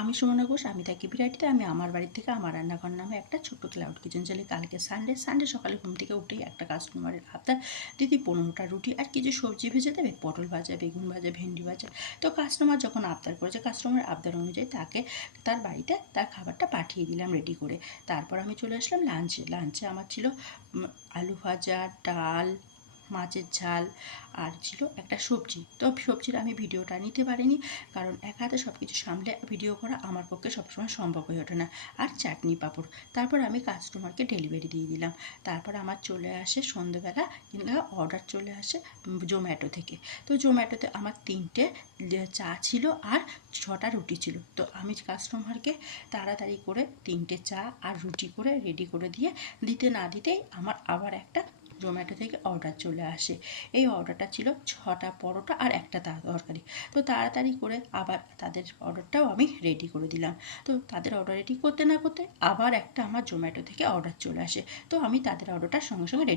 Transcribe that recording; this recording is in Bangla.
আমি সুমনা ঘোষ, আমি থাকি বিরাটিতে। আমি আমার বাড়ি থেকে আমার রান্নাঘর নামে একটা ছোট্ট ক্লাউড কিচেন চালি। কালকে সানডে সকালে ঘুম থেকে উঠেই একটা কাস্টমারের আবদার, দিদি 15টা রুটি আর কিছু সবজি ভেজে দেবে, পটল ভাজা, বেগুন ভাজা, ভেন্ডি ভাজা। তো কাস্টমার যখন আবদার করেছে, কাস্টমারের আবদার অনুযায়ী তাকে তার বাড়িতে তার খাবারটা পাঠিয়ে দিলাম রেডি করে। তারপর আমি চলে আসলাম লাঞ্চে আমার ছিল আলু ভাজা, ডাল, মাছের ঝাল, আর ছিল একটা সবজি। তো সবজির আমি ভিডিওটা নিতে পারিনি, কারণ এক হাতে সব কিছু সামলে ভিডিও করা আমার পক্ষে সবসময় সম্ভব হয়ে ওঠে না। আর চাটনি পাঁপড়। তারপর আমি কাস্টমারকে ডেলিভারি দিয়ে দিলাম। তারপর আমার চলে আসে সন্ধ্যেবেলা অর্ডার চলে আসে জোম্যাটো থেকে। তো জোম্যাটোতে আমার 3টে চা ছিল আর 6টা রুটি ছিল। তো আমি কাস্টমারকে তাড়াতাড়ি করে 3টে চা আর রুটি করে রেডি করে দিতে না দিতেই আমার আবার একটা জোম্যাটো থেকে অর্ডার চলে আসে। এই অর্ডারটা ছিল 6টা পরোটা আর একটা তরকারি। তো তাড়াতাড়ি করে আবার তাদের অর্ডারটাও আমি রেডি করে দিলাম। তো তাদের অর্ডার রেডি করতে না করতে আবার একটা আমার জোম্যাটো থেকে অর্ডার চলে আসে। তো আমি তাদের অর্ডারটার সঙ্গে সঙ্গে রেডি